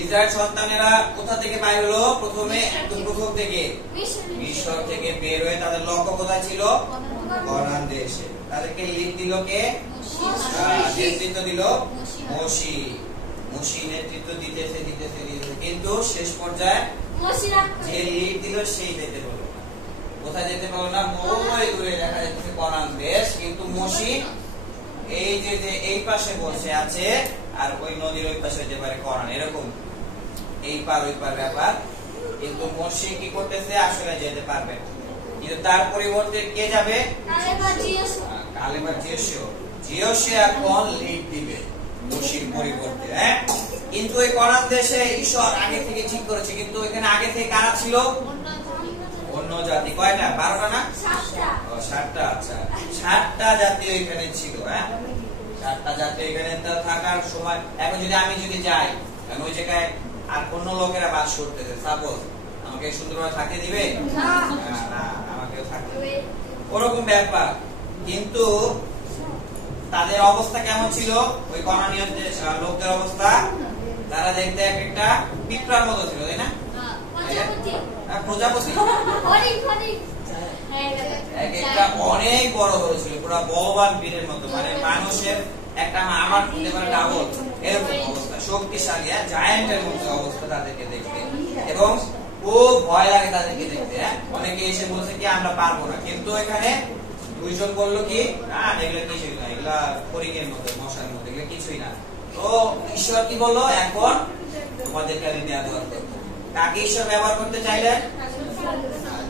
Israel সন্তানেরা কোথা থেকে বাইর হলো? প্রথমে একদম প্রথম থেকে মিশর থেকে বের হয়ে তাদের লক্ষ্য কোথায় ছিল? কনান দেশে। তাদেরকে লিড দিল কে? নেতৃত্ব দিল মোশি। মোশি নেতৃত্ব দিতেছে কিন্তু শেষ পর্যায়ে যে লিড দিল সেই যেতে হলো। কোথায় যেতে পারলো না? ওই দূরে দেখা যাচ্ছে কনান দেশ, কিন্তু মোশি এই যে এই পাশে বসে আছে আর ওই নদীর ওই পাশে যেতে পারে কনান, এরকম এই পার ওই পার ব্যাপার। কিন্তু মোশি কি করতেছে? আসলে যেতে পারবে, কিন্তু তার পরিবর্তে কে যাবে? কালেব আর জিওশিয়া এখন লিড দিবে মোশির পরিবর্তে। হ্যাঁ, কিন্তু এই কনান দেশে ঈশ্বর আগে থেকে ঠিক করেছে, কিন্তু এখানে আগে থেকে কারা ছিল? অন্য জাতি। কয়টা? 12টা না? 7টা। আচ্ছা, 7টা জাতি এখানে ছিল। হ্যাঁ, 7টা জাতি এখানে থাকার সময় এখন আমি যদি যাই, কারণ ওই জায়গায় আর অন্য লোকেরা বাস করতেছে, সাপোজ আমাকে সুন্দরভাবে থাকতে দিবে না? আমাকেও থাকতে দিবে, ওরকম ব্যাপার। কিন্তু তাদের অবস্থা কেমন ছিল? ওই কনানীয় লোকদের অবস্থা, তারা দেখতে একটা পিঁপড়ার মতো ছিল, তাই না? প্রজাপতি একটা অনেক বড় হয়েছিল, পুরো বলবান বীরের মতো, মানে মানুষের একটা আমার ডাবল এরকম অবস্থা, শক্তিশালী জায়ান্টের মতো অবস্থা তাদেরকে দেখতে, এবং খুব ভয় লাগে তাদেরকে দেখতে। অনেকে এসে বলছে কি আমরা পারবো না, কিন্তু এখানে দুইজন বললো কি না, এগুলো কিছুই না, এগুলা ফড়িংয়ের মতো, মশার মতো, এগুলো কিছুই না। তো ঈশ্বর কি বললো? এখন তোমাদেরকে আমি ব্যবহার করবো। কাকে ঈশ্বর ব্যবহার করতে চাইলেন?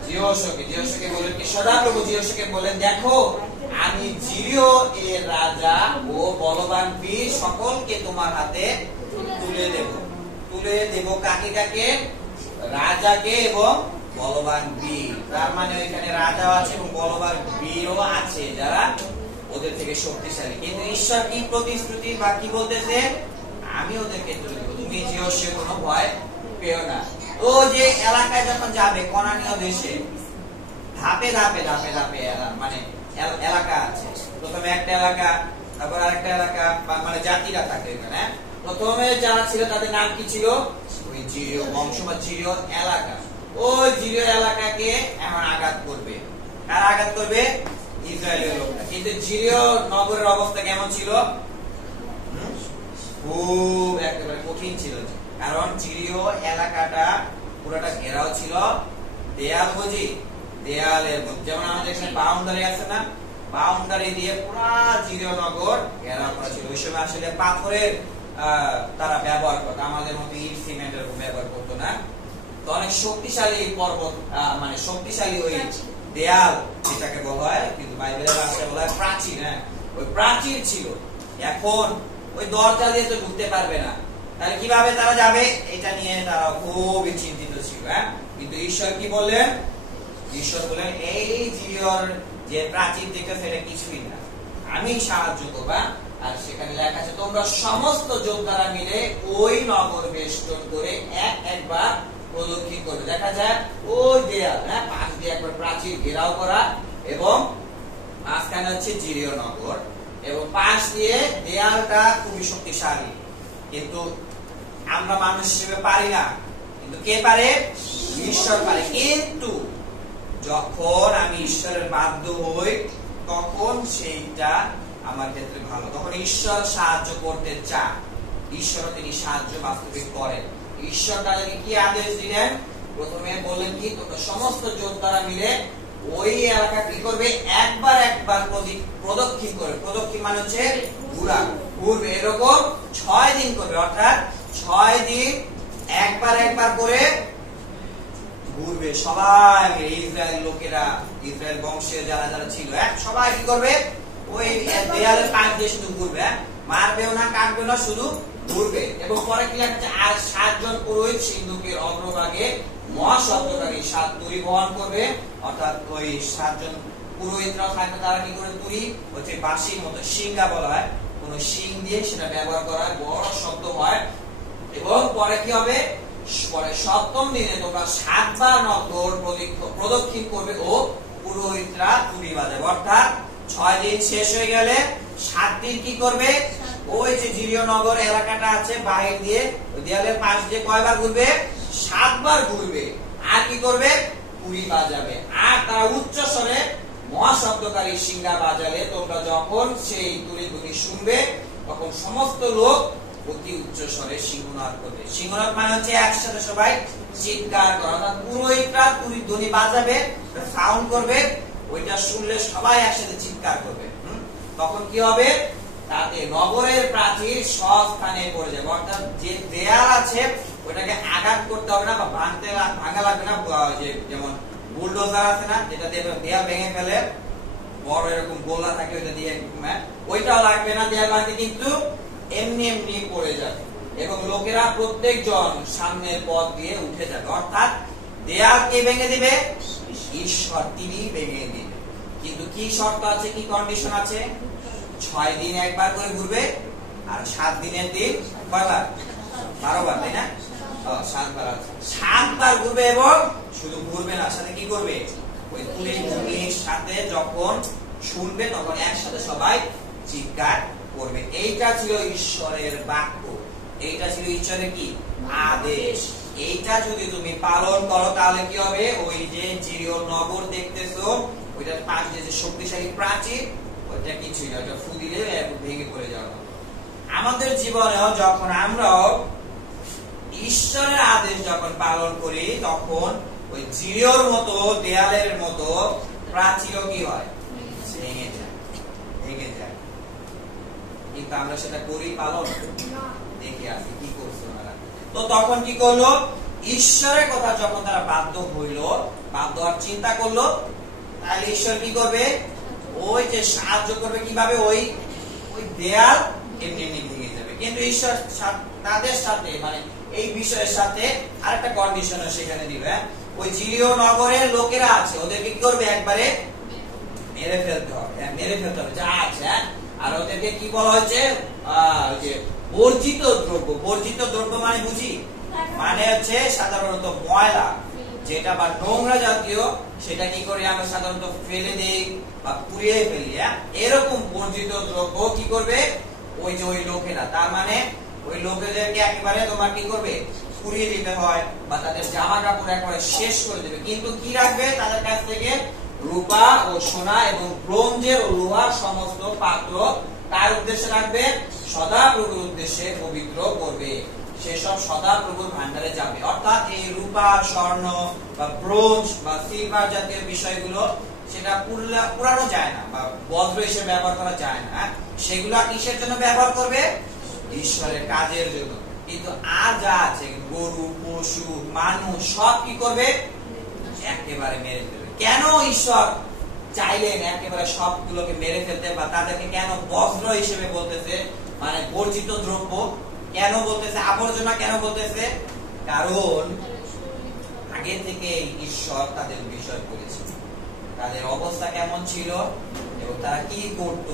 জিওশকে বলেন কি? সদাপ্রভু জিওশকে বলেন, দেখো আমি জিরিয় এর রাজা ও বলবান বীর সকলকে তোমার হাতে তুলে দেব। কাকে কাকে? রাজাকে এবং বলবান বীর। তার মানে ওইখানে রাজাও আছে এবং বলবান বীরও আছে, যারা ওদের থেকে শক্তিশালী। কিন্তু ঈশ্বর কি প্রতিশ্রুতি বা কি বলতেছে? আমি ওদেরকে তুলে দেবো, তুমি জিওশে কোনো ভয় পেও না। ও যে এলাকায় যখন যাবে, কনানীয় দেশে ধাপে ধাপে মানে এলাকা আছে। প্রথমে একটা এলাকা, তারপর আরেকটা এলাকা, মানে জাতিরা থাকে এখানে। প্রথমে যারা ছিল তাদের নাম কি ছিল? ওই জিরিয় বংশ বা জিরিয় এলাকা। ওই জিরিয় এলাকাকে এখন আঘাত করবে। কারা আঘাত করবে? ইসরায়েলের লোকরা। কিন্তু জিরিয় নগরের অবস্থা কেমন ছিল? খুব একেবারে কঠিন ছিল, কারণ জিরিয় এলাকাটা পুরোটা ঘেরাও ছিল দেয়াল বুঝি, দেয়ালের মধ্যে, যেমন আমাদের এখানে বাউন্ডারি আছে না, বাউন্ডারি দিয়ে পুরা জিরিয় নগর ঘেরাও করা ছিল। ওই সময় আসলে পাথরের তারা ব্যবহার করতো, আমাদের মতো ইট সিমেন্টের ব্যবহার করতো না। তো অনেক শক্তিশালী পর্বত, মানে শক্তিশালী ওই দেয়াল যেটাকে বলা হয়, কিন্তু বাইবেলের ভাষায় বলা হয় প্রাচীর। হ্যাঁ, ওই প্রাচীর ছিল। এখন ওই দরজা দিয়ে তো ঢুকতে পারবে না, তাহলে কিভাবে তারা যাবে? এটা নিয়ে তারা খুবই চিন্তিত ছিল। হ্যাঁ, কিন্তু ঈশ্বর কি বললেন? ঈশ্বর বললেন, এই জিরিয়র যে প্রাচীর দেখে সেটা কিছুই না, আমি সাহায্য করবা। আর সেখানে লেখা আছে, তোমরা সমস্ত যোদ্ধারা মিলে ওই নগর বেষ্টন করে একবার প্রদক্ষিণ করবে। দেখা যায় ওই দেয়াল, হ্যাঁ, পাশ দিয়ে একবার প্রাচীর ঘেরাও করা, এবং মাঝখানে হচ্ছে জিরিয় নগর, এবং পাশ দিয়ে দেয়ালটা খুবই শক্তিশালী। কিন্তু আমরা মানুষ হিসেবে পারি না, কিন্তু কে পারে? ঈশ্বর পারে। কিন্তু যখন আমি ঈশ্বরের বাধ্য হই, তখন সেইটা আমার ক্ষেত্রে ভালো, তখন ঈশ্বর সাহায্য করতে চায়, ঈশ্বর তিনি সাহায্য বাস্তবিক করেন। ঈশ্বর তাদেরকে কি আদেশ দিলেন? প্রথমে বললেন কি, তোমরা সমস্ত যোদ্ধারা মিলে ওই এলাকা কি করবে? একবার প্রদক্ষিণ করবে। প্রদক্ষিণ মানে হচ্ছে ঘুরবে, এরকম 6 দিন করবে, অর্থাৎ 6 দিন একবার করে ঘুরবে। সবাই ইসরায়েল লোকেরা, ইসরায়েল বংশের যারা যারা ছিল, সবাই কি করবে? ওই দেয়ালের পাশ দিয়ে শুধু ঘুরবে, মারবেও না, কাটবেও না, শুধু ঘুরবে। এবং পরে কি লেখা? আর 7 জন পুরোহিত সিন্ধুকের অগ্রভাগে মহাশব্দকারী 7 তুরি বহন করবে, অর্থাৎ ওই 7 জন পুরোহিতরাও থাকবে। তারা কি করে? তুরি হচ্ছে বাঁশির মতো, শিঙ্গা বলা হয়, কোন শিং দিয়ে সেটা ব্যবহার করা হয়, বড় শব্দ হয়। এবং পরে কি হবে? পরে 7ম দিনে তোমরা 7 বার নগর প্রদক্ষিণ করবে ও পুরোহিতরা তুরি বাজাবে। অর্থাৎ 6 দিন শেষ হয়ে গেলে 7 দিন কি করবে? ওই যে জিরিয়নগর এলাকাটা আছে বাহির দিয়ে ওই দেয়ালের পাশ দিয়ে কয়বার ঘুরবে? 7 বার ঘুরবে। আর কি করবে? কুড়ি বাজাবে। আর তারা উচ্চ স্বরে মহাশব্দকারী সিংহা বাজালে তোমরা যখন সেই তুলি ধ্বনি শুনবে তখন সমস্ত লোক অতি উচ্চ স্বরে সিংহনাদ করবে। সিংহনাদ মানে হচ্ছে একসাথে সবাই চিৎকার করা, অর্থাৎ পুরোহিতরা তুলির ধ্বনি বাজাবে, সাউন্ড করবে, ওইটা শুনলে সবাই একসাথে চিৎকার করবে। তখন কি হবে? তাতে নগরের প্রাচীর স্বস্থানে পড়ে যাবে, অর্থাৎ যে দেয়াল আছে ওটাকে আঘাত করতে হবে না বা ভাঙা লাগবে না। যেমন বুলডোজার আছে না, যেটা দিয়ে দেয়াল ভেঙে ফেলে, বড় এরকম গোলা থাকে, ওইটা দিয়ে ওইটাও লাগবে না দেয়াল ভাঙতে, কিন্তু এমনি এমনি পড়ে যাবে এবং লোকেরা প্রত্যেকজন সামনের পথ দিয়ে উঠে যাবে। অর্থাৎ দেয়াল কে ভেঙে দিবে? ঈশ্বর, তিনি ভেঙে দিবে। কিন্তু কি শর্ত আছে, কি কন্ডিশন আছে? 6 দিন একবার করে ঘুরবে আর 7 দিনের দিন কয়বার? 12 বার, তাই না? 7 বার আছে। 7 বার ঘুরবে এবং শুধু ঘুরবে না, সাথে কি করবে? ওই তুলির ধ্বনির সাথে যখন শুনবে তখন একসাথে সবাই চিৎকার করবে। এইটা ছিল ঈশ্বরের বাক্য, এইটা ছিল ঈশ্বরের কি? আদেশ। এইটা যদি তুমি পালন করো তাহলে কি হবে? ওই যে জিরিয়ন নগর দেখতেছো, ওইটার পাশে যে শক্তিশালী প্রাচীর, ওইটা কিছুই না, ওটা ফু দিলে ভেঙে পড়ে যাবে। আমাদের জীবনেও যখন আমরাও ঈশ্বরের আদেশ যখন পালন করি তখন ওই জিরিয়র মতো দেয়ালের মতো প্রাচীরও কি হয়? ভেঙে যায়, ভেঙে যায়। কিন্তু আমরা সেটা করি পালন? দেখে আসি কি করছে ওনারা। তো তখন কি করলো? ঈশ্বরের কথা যখন তারা বাধ্য হইল, বাধ্য হওয়ার চিন্তা করলো, তাহলে ঈশ্বর কি করবে? ওই যে সাহায্য করবে কিভাবে? ওই দেয়াল এমনি এমনি ভেঙে যাবে। কিন্তু ঈশ্বর তাদের সাথে মানে এই বিষয়ের সাথে আরেকটা কন্ডিশনও সেখানে দিবে। ওই জিরিয় নগরের লোকেরা আছে, ওদেরকে কি করবে? একবারে মেরে ফেলতে হবে, মেরে ফেলতে হবে যা আছে। আর ওদেরকে কি বলা হয়েছে? যে বর্জিত দ্রব্য। বর্জিত দ্রব্য মানে বুঝি, মানে হচ্ছে সাধারণত ময়লা যেটা বা নোংরা জাতীয়, সেটা কি করে আমরা সাধারণত ফেলে দেই বা পুড়িয়ে ফেলি। এরকম বর্জিত দ্রব্য কি করবে? ওই যে ওই লোকেরা, তার মানে ওই লোকেদেরকে একেবারে তোমার কি করবে? পুড়িয়ে দিতে হয় বা তাদের জামা কাপড় একেবারে শেষ করে দেবে। কিন্তু কি রাখবে তাদের কাছ থেকে? রূপা ও সোনা এবং ব্রোঞ্জের ও লোহার সমস্ত পাত্র। তার উদ্দেশ্যে রাখবে? সদাপ্রভুর উদ্দেশ্যে পবিত্র করবে, সেসব সদাপ্রভুর ভান্ডারে যাবে। অর্থাৎ এই রূপা, স্বর্ণ বা ব্রোঞ্জ বা সিলভার জাতীয় বিষয়গুলো সেটা পুরানো যায় না বা বজ্র হিসেবে ব্যবহার করা যায় না। সেগুলো কিসের জন্য ব্যবহার করবে? ঈশ্বরের কাজের জন্য। কিন্তু আর যা আছে গরু, পশু, মানুষ সব কি করবে? একেবারে মেরে ফেলবে। কেন ঈশ্বর চাইলেন একেবারে সবগুলোকে মেরে ফেলতে বা তাদেরকে কেন বজ্র হিসেবে বলতেছে, মানে বর্জিত দ্রব্য কেন বলতেছে, আবর্জনা কেন বলতেছে? কারণ আগে থেকে ঈশ্বর তাদের বিষয় করেছে, তাদের অবস্থা কেমন ছিল এবং তারা কি করত।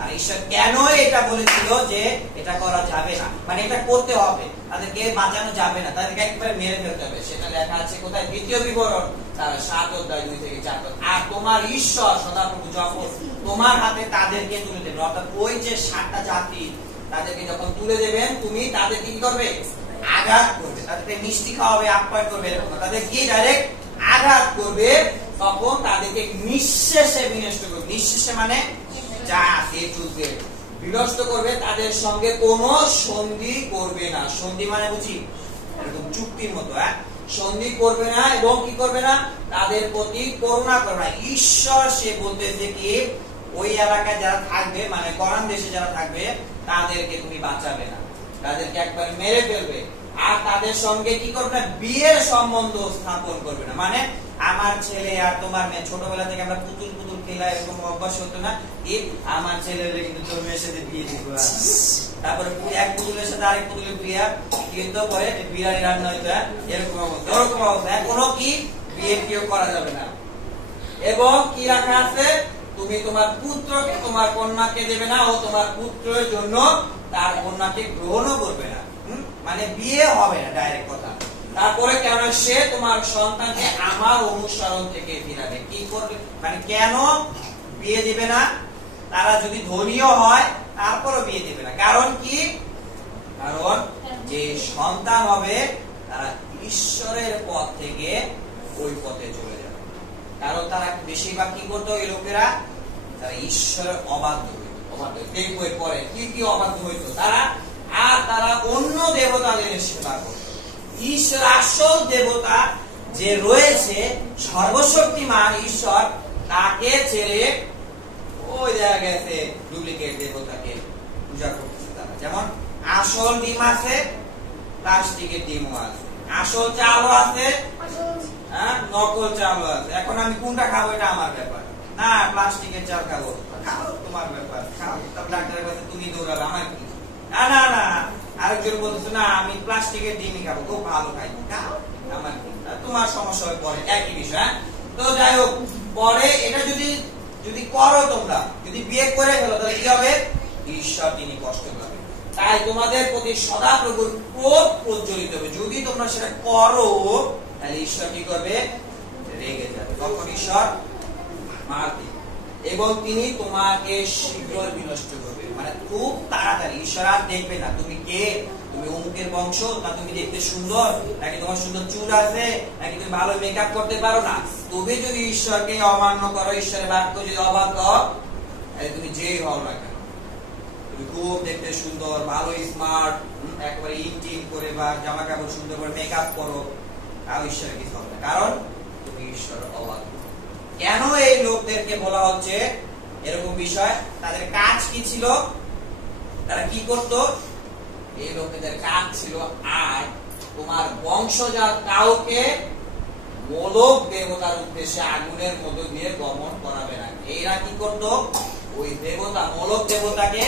আর ঈশ্বর কেন এটা বলেছিল যে এটা করা যাবে না, মানে এটা করতে হবে, তাদেরকে বাঁচানো যাবে না, তাদেরকে একবারে মেরে ফেলতে হবে। সেটা লেখা আছে কোথায়? দ্বিতীয় বিবরণ তার 7 অধ্যায় 2 থেকে 4 পদ। আর তোমার ঈশ্বর সদাপ্রভু যখন তোমার হাতে তাদেরকে তুলে দেবেন, অর্থাৎ ওই যে 7টা জাতি তাদেরকে যখন তুলে দেবেন, তুমি তাদের কি করবে? আঘাত করবে, তাদেরকে মিষ্টি খাওয়াবে, আপ্যায়ন করবে, এরকম তাদের কি ডাইরেক্ট আঘাত করবে। তখন তাদেরকে নিঃশেষে বিনষ্ট করবে। নিঃশেষে মানে যা আছে বিনষ্ট করবে, তাদের সঙ্গে কোনো সন্ধি করবে না। সন্ধি মানে বুঝি এরকম চুক্তির মতো, সন্ধি করবে না এবং কি করবে না? তাদের প্রতি করুণা করবে না। ঈশ্বর সে বলতেছে কি ওই এলাকায় যারা থাকবে, মানে করান দেশে যারা থাকবে, তাদেরকে তুমি বাঁচাবে না, তাদেরকে একবার মেরে ফেলবে। আর তাদের সঙ্গে কি করবে না? বিয়ের সম্বন্ধ স্থাপন করবে না। মানে আমার ছেলে আর তোমার মেয়ে, ছোটবেলা থেকে আমরা পুতুল পুতুল খেলা এরকম অভ্যাস হতো না, আমার ছেলের কিন্তু তোর মেয়ের সাথে বিয়ে দিব, তারপরে এক পুতুলের সাথে আরেক পুতুলের বিয়ে কিন্তু পরে বিরিয়ানি রান্না হইতো, এরকম অবস্থা। এরকম অবস্থা কোনো কি বিয়ে কেউ করা যাবে না। এবং কি রাখা আছে? তুমি তোমার পুত্রকে তোমার কন্যাকে দেবে না, ও তোমার পুত্রের জন্য তার কন্যাকে গ্রহণও করবে না। মানে বিয়ে হবে না, ডাইরেক্ট কথা। তারপরে কেন? সে তোমার সন্তানকে আমার অনুসরণ থেকে ফিরাবে। কি করবে? মানে কেন বিয়ে দিবে না? তারা যদি ধনীও হয় তারপরও বিয়ে দিবে না। কারণ কি? কারণ যে সন্তান হবে তারা ঈশ্বরের পথ থেকে ওই পথে চলে যাবে। কারণ তারা বেশিরভাগ কি করতো এই লোকেরা? তারা ঈশ্বরের অবাধ্য হইত। দেখবো পরে কি কি অবাধ্য হইতো তারা। আর তারা অন্য দেবতাদের সেবা করত। ঈশ্বর আসল দেবতা যে রয়েছে সর্বশক্তিমান ঈশ্বর, তাকে ছেড়ে ওই দেখা গেছে ডুপ্লিকেট দেবতাকে পূজা করতেছে তারা। যেমন আসল ডিম আছে, প্লাস্টিকের ডিমও আছে। আসল চালও আছে, নকল চালও আছে। এখন আমি কোনটা খাবো এটা আমার ব্যাপার না। প্লাস্টিকের চাল খাবো, খাও তোমার ব্যাপার, খাও। ডাক্তারের কাছে তুমি দৌড়াবে, আমার কি? না না না, আরেকজন বলতেছে না আমি প্লাস্টিকের ডিমই খাবো, খুব ভালো খাই, খাও, আমার কি? তোমার সমস্যা হয় পরে, একই বিষয়। তো যাই হোক, পরে এটা যদি করো তোমরা, যদি বিয়ে করে ফেলো, তাহলে কি হবে? ঈশ্বর তিনি কষ্ট পাবে। তাই তোমাদের প্রতি সদা প্রভুর ক্রোধ প্রজ্বলিত হবে। যদি তোমরা সেটা করো তাহলে ঈশ্বর কি করবে? রেগে যাবে। তখন ঈশ্বর মারবে এবং তিনি তোমাকে শীঘ্রই বিনষ্ট করবে। মানে খুব তাড়াতাড়ি। ঈশ্বর আর দেখবে না তুমি কে, তুমি অমুকের বংশ, না তুমি দেখতে সুন্দর, নাকি তোমার সুন্দর চুল আছে, নাকি তুমি ভালো মেকআপ করতে পারো না। তুমি যদি ঈশ্বরকে অমান্য করো, ঈশ্বরের বাক্য যদি অবাধ্য হও, তাহলে তুমি যেই হও না কেন, তুমি খুব দেখতে সুন্দর, ভালো স্মার্ট, একবারে ইনটিন করে বা জামা কাপড় সুন্দর করে মেকআপ করো, তাও ঈশ্বরের কিছু হবে না। কারণ তুমি ঈশ্বর অবাধ্য। কেন এই লোকদেরকে বলা হচ্ছে এরকম বিষয়? তাদের কাজ কি ছিল? তারা কি করত? এই লোকেদের কাজ ছিল আর তোমার বংশজাত কাউকে মোলক দেবতার উদ্দেশ্যে আগুনের মধ্য দিয়ে গমন করাবে না। এরা কি করত? ওই দেবতা, মোলক দেবতাকে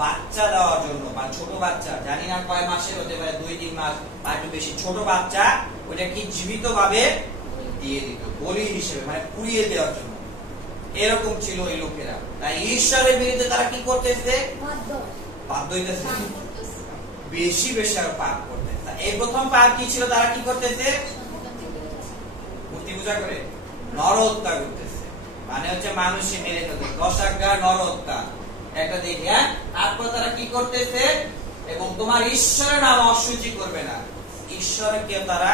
বাচ্চা দেওয়ার জন্য, বা ছোট বাচ্চা, জানি না কয় মাসের হতে পারে, 2-3 মাস বা একটু বেশি, ছোট বাচ্চা ওইটা কি জীবিত ভাবে দিয়ে দিত বলি হিসেবে, মানে পুড়িয়ে দেওয়ার জন্য। এরকম ছিল এই লোকেরা। তাই ঈশ্বরের বিরুদ্ধে তারা কি করতেছে? বাধ্য হইতেছে, বেশি বেশি আর পাপ করতেছে। এই প্রথম পাপ কি ছিল? তারা কি করতেছে? মূর্তি পূজা করে নর হত্যা করতেছে। মানে হচ্ছে মানুষে মেরে ফেলতে, 10 আজ্ঞা নর হত্যা একটা দেখি। তারপর তারা কি করতেছে? এবং তোমার ঈশ্বরের নাম অশুচি করবে না। ঈশ্বরকে তারা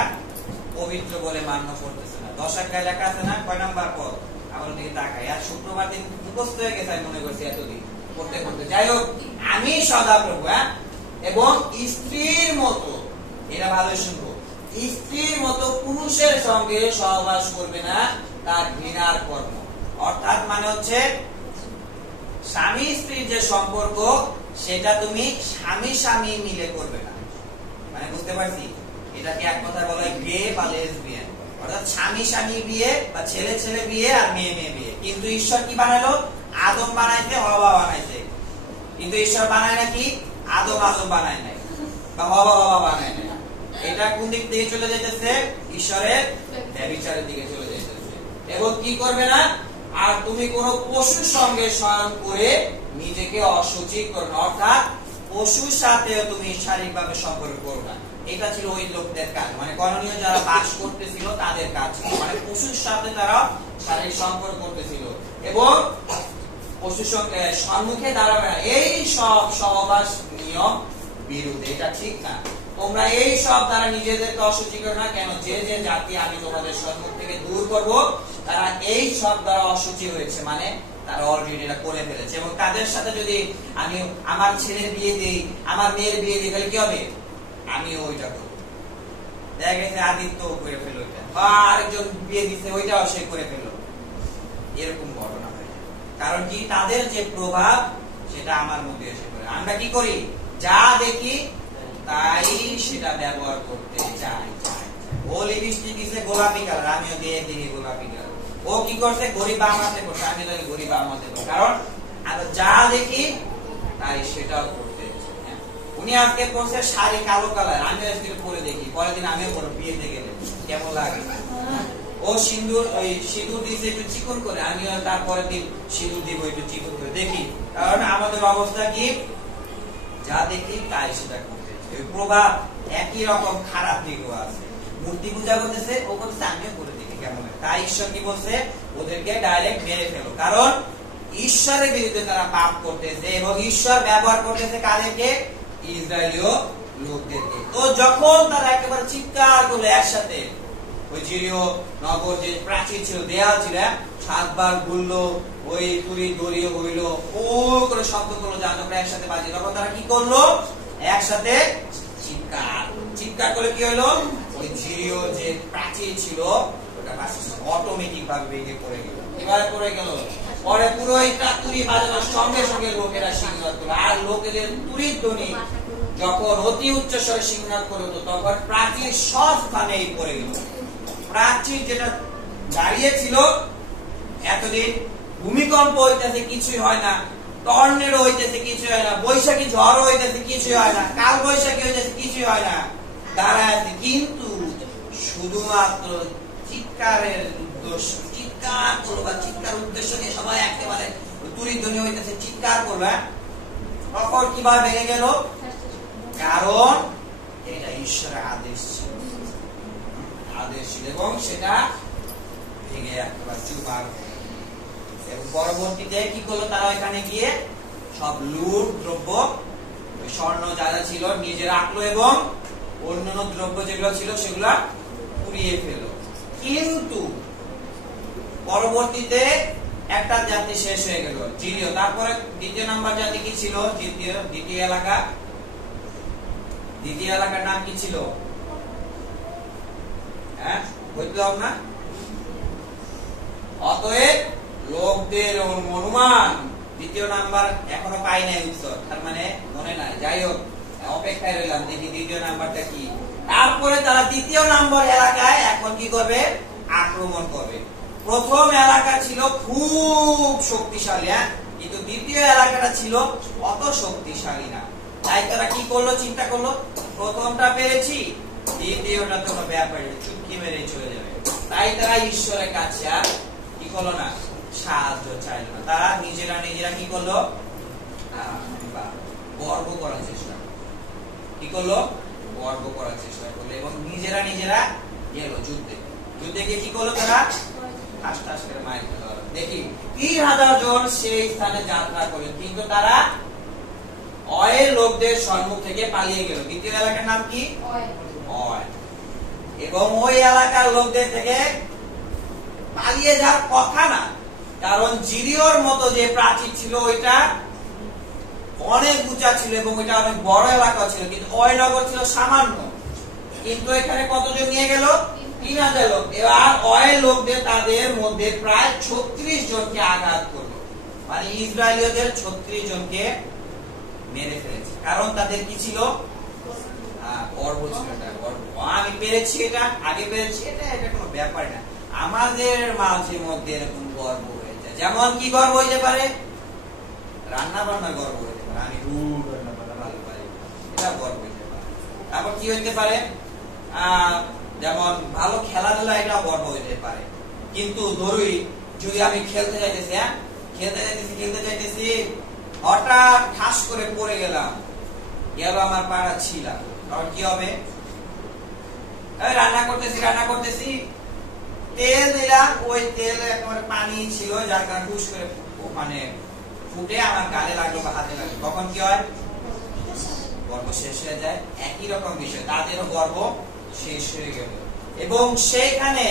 পবিত্র বলে মান্য করতেছে না। 10 আজ্ঞায় লেখা আছে না, কয় নাম্বার পদ? আমার দিকে তাকাই। আর শুক্রবার দিন মুখস্থ হয়ে গেছে আমি মনে করছি এতদিন করতে করতে। যাই হোক, আমি সদাপ্রভু এবং স্ত্রীর মতো, এটা ভালো শুনবো, স্ত্রীর মতো পুরুষের সঙ্গে সহবাস করবে না, তার ঘৃণার কর্ম। অর্থাৎ মানে হচ্ছে স্বামী স্ত্রীর যে সম্পর্ক, সেটা তুমি স্বামী স্বামী মিলে করবে না। মানে বুঝতে পারছি? এটাকে এক কথায় বলা হয় গে বা লেসবিয়ান। অর্থাৎ স্বামী স্বামী বিয়ে বা ছেলে ছেলে বিয়ে আর মেয়ে মেয়ে বিয়ে। কিন্তু ঈশ্বর কি বানালো? আদম বানাইছে, হওয়া বানাইছে। কিন্তু ঈশ্বর বানায় নাকি? আদম বানায় নাই, বা হওয়া বানায় নাই। এটা কোন দিক থেকে চলে যেতেছে? ঈশ্বরের ব্যভিচারের দিকে চলে যেতেছে। এবং কি করবে না? আর তুমি কোন পশুর সঙ্গে শয়ন করে নিজেকে অশুচি করো না। অর্থাৎ পশুর সাথেও তুমি শারীরিকভাবে সম্পর্ক করো না। এটা ছিল ওই লোকদের কাজ। মানে করণীয় যারা বাস করতেছিল তাদের কাজ। মানে পশুর সাথে তারা শারীরিক সম্পর্ক করতেছিল এবং পশুর সঙ্গে সম্মুখে দাঁড়াবে না। এই সব সহবাস নিয়ম বিরুদ্ধে, এটা ঠিক না। তোমরা এই সব দ্বারা নিজেদেরকে অশুচি করো না। কেন? যে যে জাতি আমি তোমাদের সম্মুখ থেকে দূর করব, তারা এই সব দ্বারা অশুচি হয়েছে। মানে তারা অলরেডি এটা করে ফেলেছে। এবং তাদের সাথে যদি আমি আমার ছেলের বিয়ে দিই, আমার মেয়ের বিয়ে দিই, তাহলে কি হবে? আমিও ওইটা করবো। দেখা গেছে আদিত্য করে ফেলো এটা, বা আরেকজন বিয়ে দিচ্ছে, ওইটাও সে করে ফেলো। এরকম ঘটনা হয়। কারণ কি? তাদের যে প্রভাব সেটা আমার মধ্যে এসে পড়ে। আমরা কি করি? যা দেখি তাই সেটা ব্যবহার করতে চাই। ও লিপস্টিক দিছে গোলাপি কালার, আমিও দিয়ে দিই গোলাপি কালার। ও কি করছে? গরিব আমাতে করছে, আমি তাই গরিব আমাতে করছি। কারণ যা দেখি তাই সেটাও করতে। উনি আজকে পড়ছে শাড়ি কালো কালার, আমি আজকে পরে দেখি, পরের দিন আমিও পরে বিয়েতে গেলে কেমন লাগে। ও সিঁদুর দিচ্ছে একটু চিকন করে, আমিও তারপরের দিন সিঁদুর দিব একটু চিকন করে দেখি। কারণ আমাদের অবস্থা কি? যা দেখি তাই সেটা করতে। প্রভাব একই রকম খারাপ দিকও আছে। মূর্তি পূজা করতেছে, ও করতেছে, আমিও করে দেখি কেমন। তাই ঈশ্বর কি বলছে? ওদেরকে ডাইরেক্ট মেরে ফেলো। কারণ ঈশ্বরের বিরুদ্ধে তারা পাপ করতেছে এবং ঈশ্বর ব্যবহার করতেছে কাদেরকে? ইসরায়েলীয় লোকদেরকে। তো যখন তারা একেবারে চিৎকার করলো একসাথে, ওই জিরিও নগর যে প্রাচীর ছিল, দেয়াল ছিল, 7 বার ঘুরলো, ওই তুরি দড়িয়ে হইলো, ও করে শব্দ করলো, জানলা একসাথে বাজে, তখন তারা কি করলো? একসাথে চিৎকার করে কি হলো? ওই জিরিও যে প্রাচীর ছিল ওটা অটোমেটিক ভাবে ভেঙে পড়ে গেল। এবার পড়ে গেল, পরে পুরো একটা তুরি বাজানোর সঙ্গে সঙ্গে লোকেরা সিংহাত করলো। আর লোকেদের তুরির ধ্বনি যখন অতি উচ্চ স্বরে সিংহাত করলো, তখন প্রাচীর সব স্থানেই পড়ে গেল। প্রাচীর যেটা দাঁড়িয়ে ছিল এতদিন, ভূমিকম্প হইতেছে কিছুই হয় না, টর্নেডো হইতেছে কিছুই হয় না, বৈশাখী ঝড় হইতেছে কিছুই হয় না, কাল বৈশাখী হইতেছে কিছুই হয় না, দাঁড়ায় আছে। কিন্তু শুধুমাত্র চিৎকারের উদ্দেশ্য, চিৎকার করবো বা চিৎকার উদ্দেশ্য নিয়ে সবাই একেবারে তুরিধ্বনি হইতেছে, চিৎকার করবে। তখন কিভাবে ভেঙে গেল? কারণ এটা ঈশ্বরের আদেশ ছিল, এবং সেটা ভেঙে একেবারে চুরমার। এবং পরবর্তীতে কি করলো? তারা এখানে গিয়ে সব লুট দ্রব্য, স্বর্ণ যা যা ছিল নিজে রাখলো এবং অন্যান্য দ্রব্য যেগুলো ছিল সেগুলো পুড়িয়ে ফেললো। কিন্তু পরবর্তীতে একটা জাতি শেষ হয়ে গেল, জিরিও। তারপরে দ্বিতীয় নাম্বার জাতি কি ছিল? দ্বিতীয় এলাকার নাম কি ছিল? হ্যাঁ, বুঝলাম না। অতএব লোকদের অনুমান, দ্বিতীয় নাম্বার এখনো পাই নাই উত্তর, তার মানে মনে নাই। যাই হোক, অপেক্ষায় রইলাম, দেখি দ্বিতীয় নাম্বারটা কি। তারপরে তারা দ্বিতীয় নাম্বার এলাকায় এখন কি করবে? আক্রমণ করবে। প্রথম এলাকা ছিল খুব শক্তিশালী, কিন্তু দ্বিতীয় এলাকাটা ছিল অত শক্তিশালী না। তাই তারা কি করলো? চিন্তা করলো, প্রথমটা পেরেছি, দ্বিতীয়টা তো ব্যাপার, চুটকি মেরে চলে যাবে। তাই তারা ঈশ্বরের কাছে আর কি করলো না? সাহায্য চাইলো না। তারা নিজেরা কি করলো? গর্ব করার চেষ্টা করলো। কি করলো? গর্ব করার চেষ্টা করলো এবং নিজেরা গেল যুদ্ধে। গিয়ে কি করলো? তারা ঠাস করে মাইর খেলো। দেখি 3000 জন সেই স্থানে যাত্রা করলেন, কিন্তু তারা অয়ের লোকদের সম্মুখ থেকে পালিয়ে গেল। দ্বিতীয় এলাকার নাম কি? অয়। এবং ওই এলাকার লোকদের থেকে পালিয়ে যাওয়ার কথা না, কারণ জিরিওর মতো যে প্রাচীর ছিল ওইটা অনেক উঁচা ছিল এবং ওইটা অনেক বড় এলাকা ছিল, কিন্তু অয় নগর ছিল সামান্য। কিন্তু এখানে কতজন নিয়ে গেল? 3000 লোক। এবার অয়ের লোকদের তাদের মধ্যে প্রায় 36 জনকে আঘাত করলো, মানে ইসরায়েলীয়দের 36 জনকে মেরে ফেলেছে। কারণ তাদের কি ছিল? গর্ব ছিল। আমি পেরেছি, এটা আগে পেরেছি, এটা কোনো ব্যাপার না। আমাদের মাঝে মধ্যে এরকম গর্ব হয়ে যায়। যেমন কি গর্ব হইতে পারে? রান্না বান্না গর্ব হইতে পারে, আমি রান্না বান্না ভালো পারি, এটা গর্ব হইতে পারে। তারপর কি হইতে পারে? যেমন ভালো খেলাধুলা, এটা গর্ব হইতে পারে। কিন্তু ধরুই যদি আমি খেলতে যাইতেছি, হঠাৎ ঠাস করে পড়ে গেলাম, আমার পাড়া ছিল, তখন কি হবে? রান্না করতেছি, তেল দিলাম, ওই তেল একেবারে পানি ছিল, যার কারণে হুশ করে মানে ফুটে আমার গালে লাগলো বা হাতে লাগলো, তখন কি হয়? গর্ব শেষ হয়ে যায়। একই রকম বিষয়, তাদেরও গর্ব শেষ হয়ে গেল। এবং সেখানে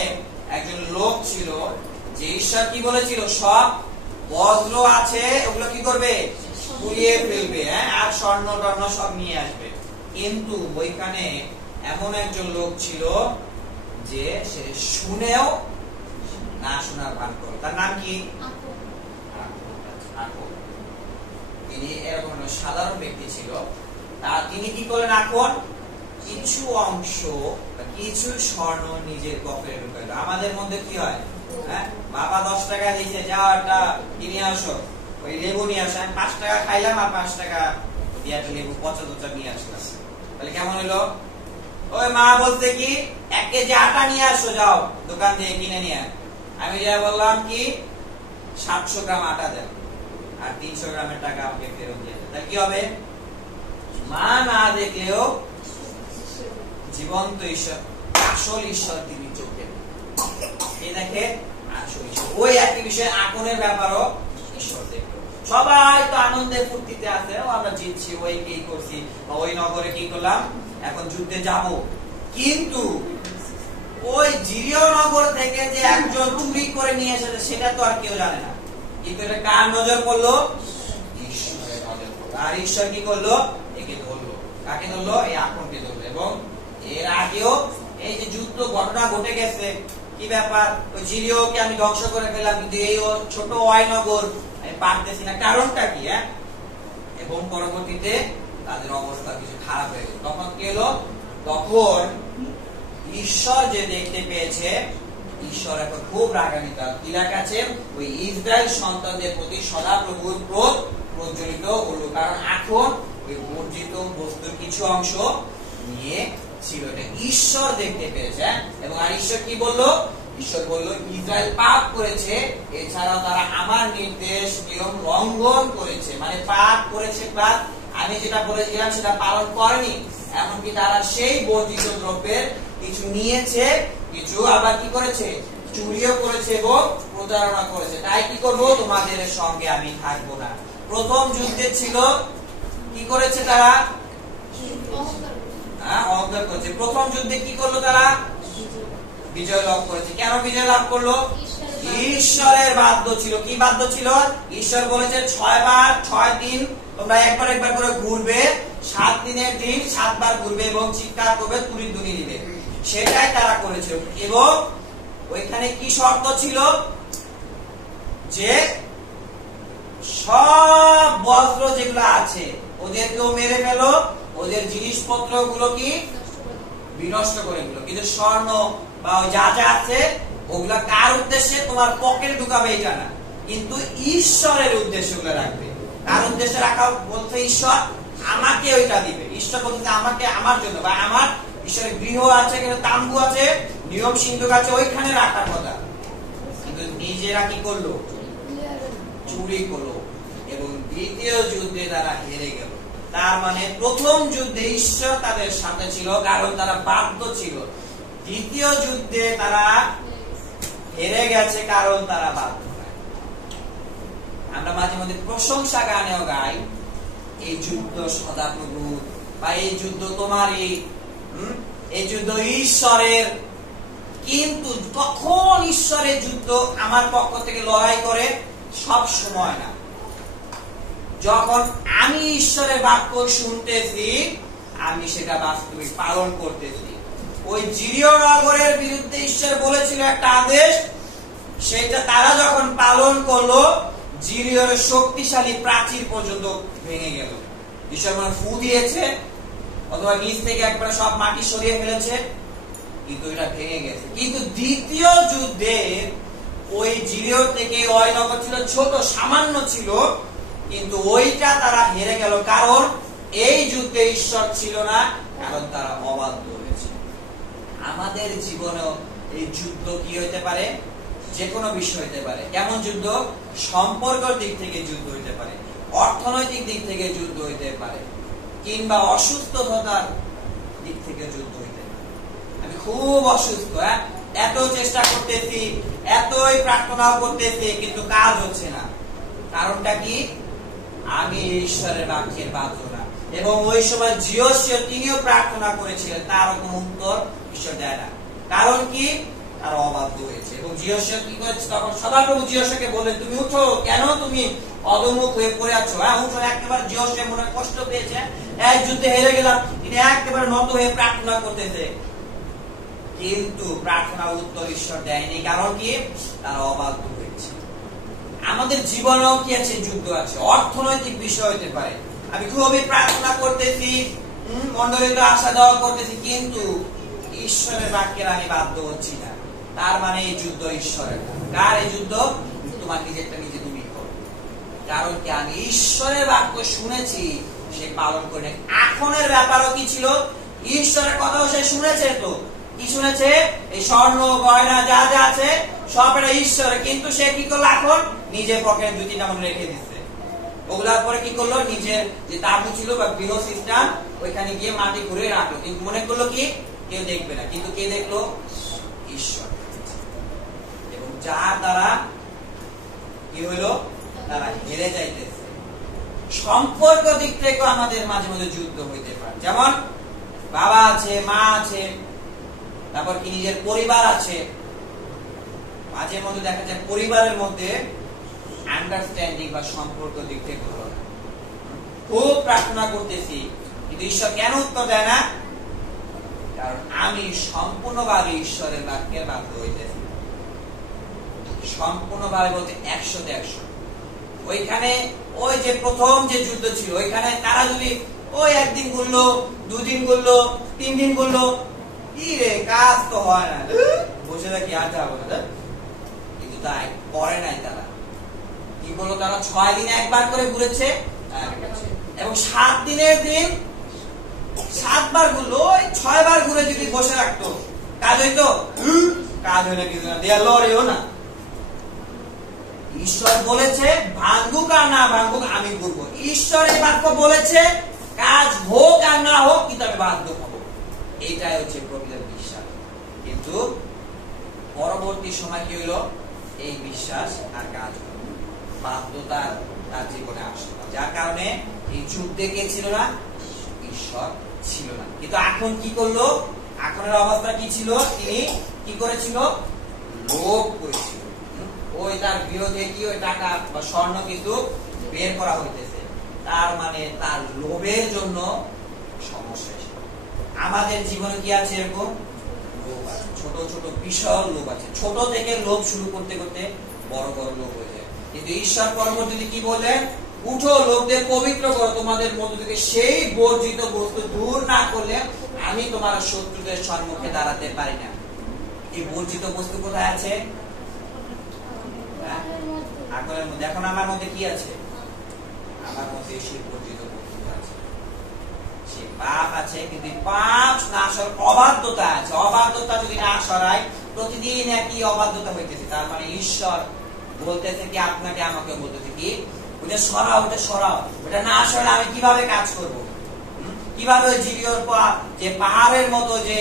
একজন লোক ছিল যে ঈশ্বর কি বলেছিল? সব বজ্র আছে, ওগুলো কি করবে? পুড়িয়ে ফেলবে, আর স্বর্ণ টর্ণ সব নিয়ে আসবে। কিন্তু ওইখানে এমন একজন লোক ছিল যে সে শুনেও না শোনার ভান করল। তার নাম কি? তিনি এরকম সাধারণ ব্যক্তি ছিল। তিনি কি করলেন? এখন কিছু অংশ, কিছু স্বর্ণ নিজের পকেটে ঢুকাইল। আমাদের মধ্যে কি হয়? বাবা 10 টাকা দিয়েছে, যাও একটা কিনে আসো, ওই লেবু নিয়ে আসো, আমি 5 টাকা খাইলাম আর 5 টাকা দিয়ে একটা লেবু পচা নিয়ে আসলাম, তাহলে কেমন হলো? ওই মা বলতে কি 1 কেজি আটা নিয়ে আসো, যাও দোকান থেকে কিনে নিয়ে। আমি যা বললাম কি 700 গ্রাম আটা দেন আর 300 গ্রামের টাকা আমাকে ফেরত দিয়ে দেন, তাহলে কি হবে? মা না দেখলেও জীবন্ত ঈশ্বর, আসল ঈশ্বর তিনি চোখে দেখে আসল ঈশ্বর। ওই একই বিষয়ে আকনের ব্যাপারও ঈশ্বর দেখলো। সবাই তো আনন্দে ফুর্তিতে আছে, আমরা জিতছি, ওই কি করছি, ওই নগরে কি করলাম, এখন যুদ্ধে যাব। কিন্তু ওই জিরিয় নগর থেকে যে একজন চুরি করে নিয়ে এসেছে সেটা তো আর কেউ জানে না, কিন্তু এটা কার নজর পড়লো? ঈশ্বরের নজর পড়লো। আর ঈশ্বর কি করলো? একে ধরলো। কাকে ধরলো? এই আখনকে ধরলো। এবং এর আগেও এই যে যুদ্ধ ঘটনা ঘটে গেছে, কি ব্যাপার, ওই জিরিয়কে আমি ধ্বংস করে ফেললাম, কিন্তু এই ছোট নগর আমি পারতেছি না, কারণটা কি? এবং পরবর্তীতে তাদের অবস্থা কিছু খারাপ হয়ে গেল। তখন কি হলো? তখন ঈশ্বর যে দেখতে পেয়েছে, ঈশ্বর এখন খুব রাগান্বিত। কি রাগাচ্ছে? ওই ইসরায়েল সন্তানদের প্রতি সদাপ্রভুর ক্রোধ প্রজ্বলিত হলো, কারণ এখন ওই বর্জিত বস্তুর কিছু অংশ নিয়ে ছিল। এটা ঈশ্বর দেখতে পেয়েছে। এবং আর ঈশ্বর কি বললো? ঈশ্বর বলল ইসরায়েল পাপ করেছে, এছাড়াও তারা আমার নির্দেশ নিয়ম লঙ্ঘন করেছে। মানে পাপ করেছে, প্লাস আমি যেটা বলেছিলাম সেটা পালন করেনি। এমনকি তারা সেই বর্জিত দ্রব্যের কিছু নিয়েছে, কিছু আবার কি করেছে? চুরিও করেছে এবং প্রতারণা করেছে। তাই কি করব? তোমাদের সঙ্গে আমি থাকবো না। প্রথম যুদ্ধে ছিল কি করেছে তারা? অহংকার করেছে। প্রথম যুদ্ধে কি করলো তারা? বিজয় লাভ করেছে। কেন বিজয় লাভ করলো? ঈশ্বরের বাধ্য ছিল। কি বাধ্য ছিল? ঈশ্বর বলেছে 6 বার 6 দিন তোমরা একবার একবার করে ঘুরবে, 7 দিনের দিন 7 বার ঘুরবে এবং চিৎকার করবে, তুড়ি দুনি দিবে। সেটাই তারা করেছিল। এবং ওইখানে কি শর্ত ছিল? যে সব বস্ত্র যেগুলো আছে ওদেরকেও মেরে ফেলো, ওদের জিনিসপত্র গুলো কি বিনষ্ট করে দিল, কিন্তু স্বর্ণ বা যা যা আছে ওগুলা কার উদ্দেশ্যে? তোমার পকেটে ঢুকাবে এটা না, কিন্তু ঈশ্বরের উদ্দেশ্যে ওগুলো রাখবে। কার উদ্দেশ্যে রাখা বলছে? ঈশ্বর আমাকে ওইটা দিবে। ঈশ্বর বলছে আমাকে, আমার জন্য, বা আমার ঈশ্বরের গৃহ আছে, কিন্তু তাম্বু আছে, নিয়ম সিন্ধুক আছে, ওইখানে রাখার কথা। কিন্তু নিজেরা কি করলো? চুরি করলো। এবং দ্বিতীয় যুদ্ধে তারা হেরে গেল। তার মানে প্রথম যুদ্ধে ঈশ্বর তাদের সাথে ছিল, কারণ তারা বাধ্য ছিল। দ্বিতীয় যুদ্ধে তারা হেরে গেছে, কারণ তারা বাধ্য। আমরা মাঝে মধ্যে প্রশংসা গানেও গাই, এই যুদ্ধ সদাপ্রভু, বা এই যুদ্ধ তোমারই, এই যুদ্ধ ঈশ্বরের। কিন্তু কখন ঈশ্বরের যুদ্ধ আমার পক্ষ থেকে লড়াই করে? সব সময় না। যখন আমি ঈশ্বরের বাক্য শুনতেছি, আমি সেটা বাস্তবিক পালন করতেছি। ওই জিরিয় নগরের বিরুদ্ধে ঈশ্বর বলেছিল একটা আদেশ, সেটা তারা যখন পালন করলো, জিরিয়র শক্তিশালী প্রাচীর পর্যন্ত ভেঙে গেল। ঈশ্বর মানে ফু দিয়েছে, অথবা নিচ থেকে একবার সব মাটি সরিয়ে ফেলেছে, কিন্তু এটা ভেঙে গেছে। কিন্তু দ্বিতীয় যুদ্ধে ওই জিরিয় থেকে ওই নগর ছিল ছোট, সামান্য ছিল, কিন্তু ওইটা তারা হেরে গেল, কারণ এই যুদ্ধে ঈশ্বর ছিল না, কারণ তারা অবাধ্য হয়েছে। আমাদের জীবনেও এই যুদ্ধ কি হইতে পারে? যে কোনো বিষয় হইতে পারে। কেমন যুদ্ধ? সম্পর্কের দিক থেকে যুদ্ধ হইতে পারে, অর্থনৈতিক দিক থেকে যুদ্ধ হইতে পারে, কিংবা অসুস্থতার দিক থেকে যুদ্ধ হইতে পারে। আমি খুব অসুস্থ, এত চেষ্টা করতেছি, এতই প্রার্থনা করতেছি, কিন্তু কাজ হচ্ছে না। কারণটা কি? আমি ঈশ্বরের বাক্যের বাধ্য না। এবং ওই সময় জিওসিও তিনিও প্রার্থনা করেছিলেন, তারও কোনো উত্তর ঈশ্বর দেয় না। কারণ কি? তারা অবাধ্য হয়েছে। এবং জিওসিও কি করেছে? তখন সদাপ্রভু জিওসিওকে বললেন, তুমি উঠো, কেন তুমি অধমুখ হয়ে পড়ে আছো? উঠো। একেবারে জিওসিও মনে কষ্ট পেয়েছে, এক যুদ্ধে হেরে গেলাম, তিনি একেবারে নত হয়ে প্রার্থনা করতেছে, কিন্তু প্রার্থনার উত্তর ঈশ্বর দেয়নি। কারণ কি? তারা অবাধ্য হয়েছে। আমাদের জীবনেও কি আছে? যুদ্ধ আছে। অর্থনৈতিক বিষয় হতে পারে, আমি খুবই প্রার্থনা করতেছি, মন্ডলীতে আশা দেওয়া করতেছি, কিন্তু ঈশ্বরের বাক্যের আমি বাধ্য হচ্ছি না। তার মানে এই যুদ্ধ ঈশ্বরের। কার এই যুদ্ধ? তোমার নিজেরটা নিজে তুমি করো। কারণ কি? আমি ঈশ্বরের বাক্য শুনেছি, সে পালন করে। এখনের ব্যাপারও কি ছিল? ঈশ্বরের কথাও সে শুনেছে। তো কি শুনেছে? এই স্বর্ণ গয়না যা যা আছে সব এটা ঈশ্বরের, কিন্তু সে কি করলো? এখন নিজের পকেটে 2-3টা মনে রেখে দিচ্ছে। ওগুলার পরে কি করলো? নিজের যে তাবু ছিল বা গৃহ সিস্টেম, ওইখানে গিয়ে মাটি ঘুরে রাখলো, কিন্তু মনে করলো কি কেউ দেখবে না। কিন্তু কে দেখলো? ঈশ্বর। এবং যার দ্বারা কি হইলো? তারা হেরে যাইতেছে। সম্পর্ক দিক থেকে আমাদের মাঝে মাঝে যুদ্ধ হইতে পারে, যেমন বাবা আছে, মা আছে, তারপর কি নিজের পরিবার আছে। মাঝে মধ্যে দেখা যায় পরিবারের মধ্যে আন্ডারস্ট্যান্ডিং বা সম্পর্ক দিক থেকে ভালো না। খুব প্রার্থনা করতেছি কিন্তু ঈশ্বর কেন উত্তর দেয় না? কারণ আমি সম্পূর্ণভাবে ঈশ্বরের বাক্যের বাধ্য হইতেছি। সম্পূর্ণভাবে বলতে 100তে 100। ওইখানে ওই যে প্রথম যে যুদ্ধ ছিল, ওইখানে তারা যদি ওই একদিন করলো, দুদিন করলো, 3 দিন করলো, কি রে কাজ তো হয় না, বসে থাকি আর যাবো না, কিন্তু তাই করে নাই। তারা কি করলো? তারা 6 দিনে একবার করে ঘুরেছে এবং 7 দিনের দিন 7 বার ঘুরলো। 6 বার ঘুরে যদি বসে রাখতো, কাজ হইতো? কাজ হইলে কিছু না, দেয়া লড়েও না। ঈশ্বর বলেছে ভাঙুক আর না ভাঙুক আমি করবো। ঈশ্বরের বাক্য বলেছে কাজ হোক আর না হোক কিন্তু আমি বাধ্য হবো। এইটাই হচ্ছে প্রকৃত বিশ্বাস। কিন্তু পরবর্তী সময় কি হইলো? এই বিশ্বাস আর কাজ হলো, বাধ্যতা তার জীবনে আসলো, যার কারণে এই যুদ্ধে কে ছিল না? ঈশ্বর ছিল না। কিন্তু এখন কি করলো? এখনের অবস্থা কি ছিল? তিনি কি করেছিল? লোভ করেছিল। ওই তার বিরোধে কি ওই টাকা বা স্বর্ণ কিন্তু বের করা হইতেছে। তার মানে তার লোভের জন্য সমস্যা। আমাদের জীবনে কি আছে? এরকম লোভ আছে, ছোট ছোট বিশাল লোভ আছে। ছোট থেকে লোভ শুরু করতে করতে বড় বড় লোভ হয়ে যায়। কিন্তু ঈশ্বর পরবর্তীতে কি বলেন? উঠো, লোভদের পবিত্র করো, তোমাদের মধ্য থেকে সেই বর্জিত বস্তু দূর না করলে আমি তোমার শত্রুদের সম্মুখে দাঁড়াতে পারি না। এই বর্জিত বস্তু কোথায় আছে? আগুনের মধ্যে। এখন আমার মধ্যে কি আছে? আমার মধ্যে সেই বর্জিত বস্তু আছে, সেই পাপ আছে। কিন্তু পাপ না সরার অবাধ্যতা আছে। অবাধ্যতা যদি না সরাই, প্রতিদিন একই অবাধ্যতা হইতেছে। তার মানে ঈশ্বর বলতেছে কি আপনাকে, আমাকে বলতেছে কি ওটা সরাও, ওটা সরাও। ওটা না সরালে আমি কিভাবে কাজ করব? কিভাবে ওই জিরিওর যে পাহাড়ের মতো যে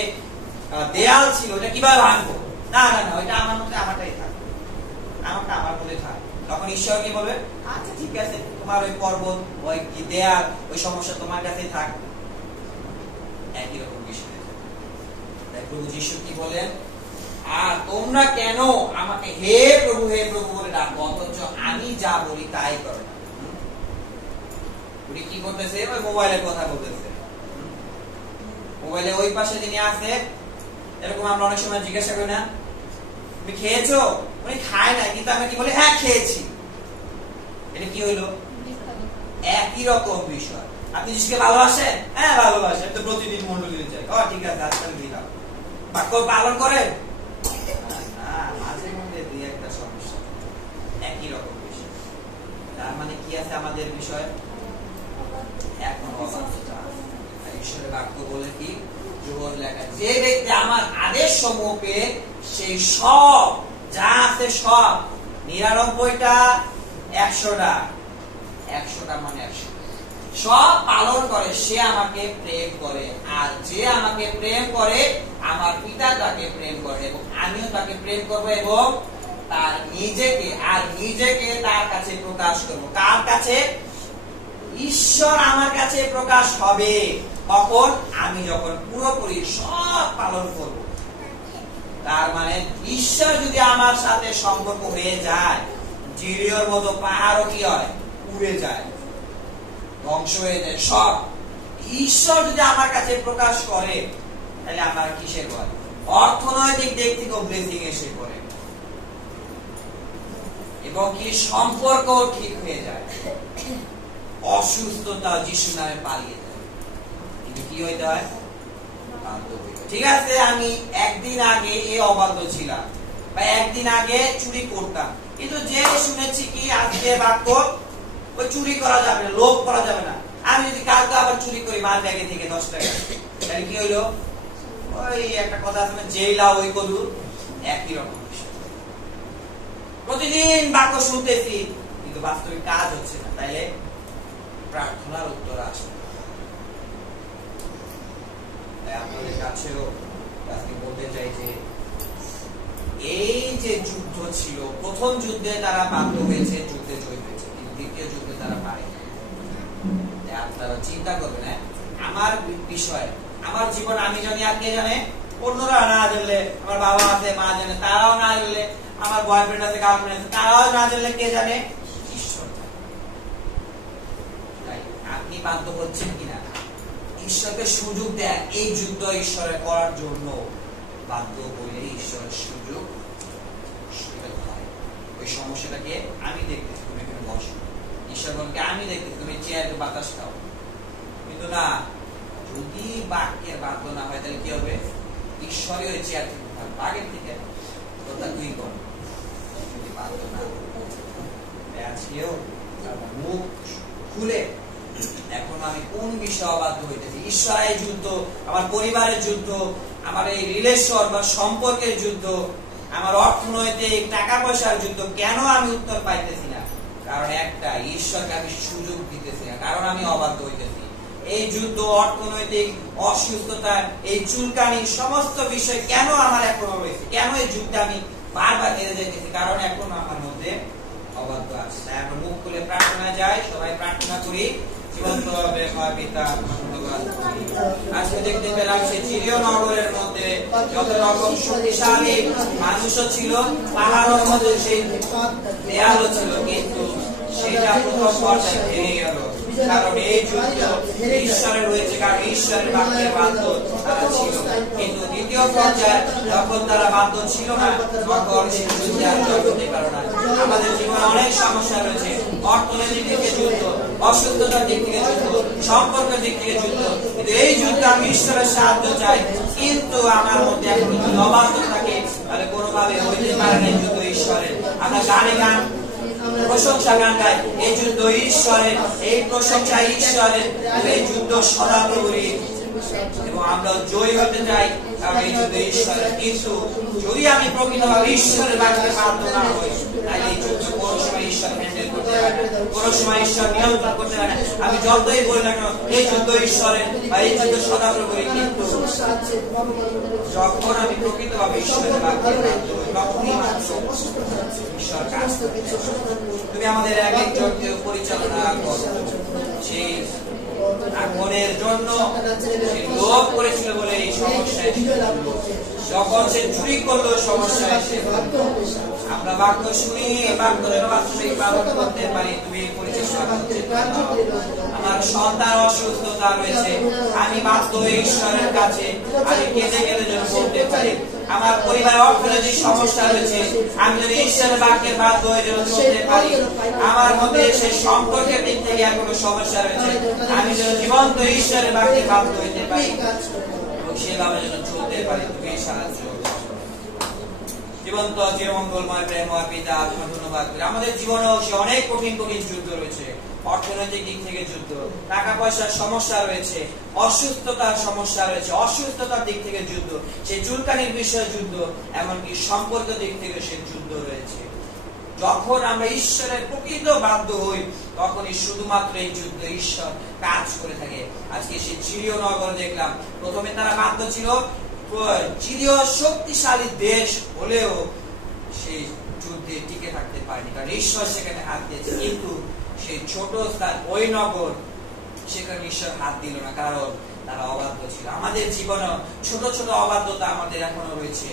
দেয়াল ছিল ওটা কিভাবে ভাঙবো? না না না, ওইটা আমার মধ্যে, আমারটাই থাকবে, আমারটা আমার মধ্যে থাক। তখন ঈশ্বর কি বলবে? আচ্ছা ঠিক আছে, তোমার ওই পর্বত, ওই দেয়াল, ওই সমস্যা তোমার কাছেই থাক। একই রকম বিষয়। তাই প্রভু যিশু কি বলেন? আর তোমরা কেন আমাকে হে প্রভু বলে ডাকো, অথচ আমি যা বলি তাই করো না। উনি কি করতেছে? ওই মোবাইলে কথা বলতেছে। মোবাইলে ওই পাশে যিনি আছে, এরকম আমরা অনেক সময় জিজ্ঞাসা করি না, তুমি খেয়েছো? উনি খায় না, কিন্তু আমি কি বলি? হ্যাঁ খেয়েছি। এটা কি হইলো? একই রকম বিষয়। আপনি যিশুকে ভালোবাসেন? হ্যাঁ ভালোবাসেন, তো প্রতিদিন মন্ডলীতে যাই। ও ঠিক আছে, আজকাল দিলাম। বাক্য পালন করেন? মাঝে মধ্যে দুই একটা সমস্যা। একই রকম বিষয়। তার মানে কি আছে আমাদের বিষয়? এখন অবাধ্যতা। ঈশ্বরের বাক্য বলে কি? জোহর লেখা, যে ব্যক্তি আমার আদেশ সমূহ পেয়ে সেই সব যা আছে সব 99টা 100টা 100টা মানে 100 সব পালন করে, সে আমাকে প্রেম করে। আর যে আমাকে প্রেম করে, আমার পিতা তাকে প্রেম করে এবং আমিও তাকে প্রেম করব এবং তার নিজেকে তার কাছে প্রকাশ করব। কার কাছে? ঈশ্বর আমার কাছে প্রকাশ হবে। কখন? আমি যখন পুরোপুরি সব পালন করব। তার মানে ঈশ্বর যদি আমার সাথে সম্পর্ক হয়ে যায়, জিরিওর মতো পাহাড়ও কি হয়? উড়ে যায়, ধ্বংস হয়ে যায় সব। ঈশ্বর যদি আমার কাছে প্রকাশ করে, তাহলে আমার কিসের ভয়? অর্থনৈতিক দিক থেকেও ব্লেসিং এসে পড়ে এবং কি সম্পর্ক ঠিক হয়ে যায়, অসুস্থতা যিশু নামে পালিয়ে যায়। কিন্তু কি হইতে হয়? ঠিক আছে, আমি একদিন আগে এই অবাধ্য ছিলাম বা একদিন আগে চুরি করতাম, কিন্তু যে শুনেছি কি আজকে বাক্য ওই চুরি করা যাবে না, লোভ করা যাবে না। আমি যদি কালকে আবার চুরি করি মার ব্যাগে থেকে 10 টাকা, তাহলে কি হইলো? ওই একটা কথা আছে না, জেলা ওই কদুর। একই রকম বিষয়। প্রতিদিন বাক্য শুনতেছি কিন্তু বাস্তবিক কাজ হচ্ছে না, তাইলে প্রার্থনার উত্তর আসে। আপনাদের কাছেও আজকে বলতে চাই যে এই যে যুদ্ধ ছিল, প্রথম যুদ্ধে তারা বাধ্য হয়েছে, যুদ্ধে জয় হয়েছে, চিন্তা করবেন, হ্যাঁ, আমার বিষয়, আমার জীবন আমি জানি আর কে জানে? অন্যরা না জানলে, আমার বাবা আছে, মা জানে, তারাও না জানলে, আমার বয়ফ্রেন্ড আছে, গার্লফ্রেন্ড আছে, তারাও না জানলে কে জানে? ঈশ্বর জানে। তাই আপনি বাধ্য হচ্ছেন কিনা ঈশ্বরকে সুযোগ দেন এই যুদ্ধ ঈশ্বরের করার জন্য? বাধ্য হইলে ঈশ্বরের সুযোগ ওই সমস্যাটাকে আমি দেখতেছি, তুমি এখানে বসো, ঈশ্বর বলকে আমি দেখতেছি তুমি চেয়ারে বাতাস খাও, কিন্তু না, যদি বাক্যের বাধ্য না হয় তাহলে কি হবে? ঈশ্বরই ওই চেয়ার থেকে উঠাবে আগের থেকে, ওটা তুই কর। যদি বাধ্য না আজকেও মুখ খুলে এখন আমি কোন বিষয়ে অবাধ্য হইতেছি? ঈশ্বর এই যুদ্ধ, আমার পরিবারের যুদ্ধ, আমার এই রিলেশন বা সম্পর্কের যুদ্ধ, আমার অর্থনৈতিক টাকা পয়সার যুদ্ধ, কেন আমি উত্তর পাইতেছি না? কারণ একটা, ঈশ্বরকে আমি সুযোগ দিতেছি না, কারণ আমি অবাধ্য হইতেছি। এই যুদ্ধ, অর্থনৈতিক অসুস্থতা, এই চুলকানি, সমস্ত বিষয় কেন আমার এখনো রয়েছে? কেন এই যুদ্ধে আমি বারবার হেরে যাইতেছি? কারণ এখন আমার মধ্যে অবাধ্য আছে। তাই আমরা মুখ খুলে প্রার্থনা যাই, সবাই প্রার্থনা করি। জীবন্তভাবে মা পিতা ধন্যবাদ করি। আজকে দেখতে পেলাম সে চিরিয় নগরের মধ্যে যত রকম শক্তিশালী মানুষও ছিল, পাহাড়ের মধ্যে সেই দেয়ালও ছিল, কিন্তু সেটা প্রথম পর্যায়ে ভেঙে গেল। কারণ এই যুদ্ধ ঈশ্বরের হয়েছে, কারণ ঈশ্বরের বাক্যের বাধ্য তারা ছিল। কিন্তু দ্বিতীয় পর্যায়ে যখন তারা বাধ্য ছিল না, তখন সেই যুদ্ধে আর জয় করতে পারো না। আমাদের জীবনে অনেক সমস্যা রয়েছে, অর্থনৈতিক দিক থেকে যুদ্ধ, অসুস্থতার দিক থেকে যুদ্ধ, সম্পর্কের দিক থেকে যুদ্ধ, কিন্তু এই যুদ্ধে আমি ঈশ্বরের সাহায্য চাই। কিন্তু আমার মধ্যে এখন যদি অবাধ্য থাকে তাহলে কোনোভাবে হইতে পারে না। এই যুদ্ধ ঈশ্বরের। আমরা গানে গান প্রশংসা গান গাই, এই যুদ্ধ ঈশ্বরের, এই প্রশংসা ঈশ্বরের, এই যুদ্ধ সদাপ্রভুরই, এবং আমরা জয়ী হতে চাই, কারণ এই যুদ্ধ ঈশ্বরের। কিন্তু যদি আমি প্রকৃতভাবে ঈশ্বরের বাক্যে বাধ্য না হই, তাহলে এই যুদ্ধ কোনো সময় ঈশ্বর হ্যান্ডেল করতে পারে না, কোনো সময় ঈশ্বর নিয়ন্ত্রণ করতে পারে না। আমি যতই বলি না কেন এই যুদ্ধ ঈশ্বরের বা এই যুদ্ধ সদাপ্রভুরই, কিন্তু যখন আমি প্রকৃতভাবে ঈশ্বরের বাক্যে বাধ্য হই, তখনই মাত্র ঈশ্বর কাজ করতে। তুমি আমাদের এক একজনকে পরিচালনা করো। সেই আগমনের জন্য সে লোভ করেছিল বলে এই সমস্যায়, যখন সে চুরি করলো সমস্যা এসে, আমরা বাক্য শুনি, বাক্য যেন বাস্তবিক পালন করতে পারি। তুমি পরিচালনা করতে পারো। আমার সন্তান অসুস্থতা রয়েছে, আমি বাধ্য ঈশ্বরের কাছে আমি কেঁদে কেঁদে যেন বলতে পারি। আমার পরিবারের অর্থনৈতিক সমস্যা রয়েছে, আমি যদি ঈশ্বরের বাক্যের বাধ্য হয়ে যেন চলতে পারি। আমার মধ্যে সে সম্পর্কের দিক থেকে এখনো সমস্যা রয়েছে, আমি যেন জীবন্ত ঈশ্বরের বাক্যে বাধ্য হইতে পারি এবং সেভাবে যেন চলতে পারি। তুমি সাহায্য জীবন্ত চিরমঙ্গলময় প্রেমময় পিতা, তোমার ধন্যবাদ করি। আমাদের জীবনেও সে অনেক কঠিন কঠিন যুদ্ধ রয়েছে, অর্থনৈতিক দিক থেকে যুদ্ধ, টাকা পয়সার সমস্যা রয়েছে, অসুস্থতার সমস্যা রয়েছে, অসুস্থতার দিক থেকে যুদ্ধ, সেই চুলকানির বিষয়ে যুদ্ধ, এমনকি সম্পর্ক দিক থেকে সে যুদ্ধ রয়েছে। যখন আমরা ঈশ্বরের প্রকৃত বাধ্য হই, তখনই শুধুমাত্র এই যুদ্ধ ঈশ্বর কাজ করে থাকে। আজকে সেই চিরিয় নগর দেখলাম, প্রথমে তারা বাধ্য ছিল, চিরিয় শক্তিশালী দেশ হলেও সেই যুদ্ধে টিকে থাকতে পারেনি, কারণ ঈশ্বর সেখানে হাত দিয়েছে। কিন্তু সেই ছোট স্থান, ওই নগর, সেখানে ঈশ্বর হাত দিল না, কারণ তারা অবাধ্য ছিল। আমাদের জীবনে ছোট ছোট অবাধ্যতা আমাদের এখনো রয়েছে।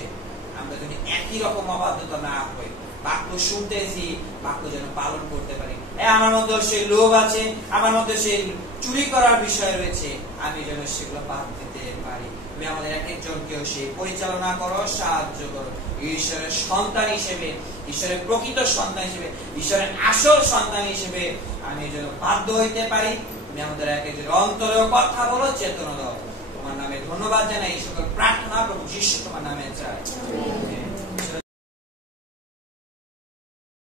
আমরা যদি একই রকম অবাধ্যতা না হই, বাক্য শুনতেছি, বাক্য যেন পালন করতে পারি। আমার মধ্যে সেই লোভ আছে, আমার মধ্যে সেই চুরি করার বিষয় রয়েছে, আমি যেন সেগুলো বাদ দিতে পারি। তুমি আমাদের এক একজনকেও সেই পরিচালনা করো, সাহায্য করো। ঈশ্বরের সন্তান হিসেবে, ঈশ্বরের প্রকৃত সন্তান হিসেবে, ঈশ্বরের আসল সন্তান হিসেবে আমি যেন বাধ্য হইতে পারি। তুমি আমাদের এক একজন অন্তরেও কথা বলো, চেতনা দাও। তোমার নামে ধন্যবাদ জানাই। এই সকল প্রার্থনা প্রভু